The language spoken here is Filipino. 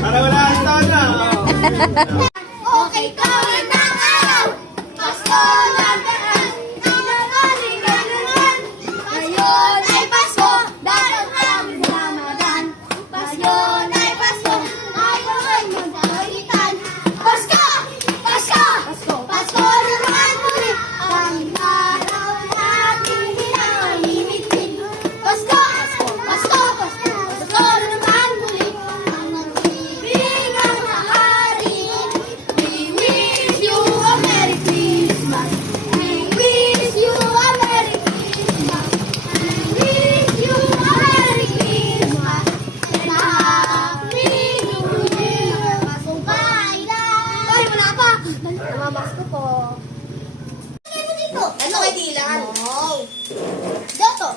Para wala ang taon na. Okay, kawin ng araw. Pasko nagaan. Ang nagaling ganoon. Ngayon ay Pasko. Darating Ramadan. Ngayon ay Pasko. Ngayon ay magkalitan. Pasko! Pasko! Pasko! Pasko naman muli. Ang araw natin hinahimigin. Pasko! Pasko! Pasko! Pasko naman muli. Ang nag-ibig ang mahari. We wish you a Merry Christmas. We wish you a Merry Christmas. We wish you a Merry Christmas. And a Happy New Year. Pasok kailan? Ay, wala pa. Namabas ko po. Ano mo dito? Ano kay Dylan? Wow. Dito.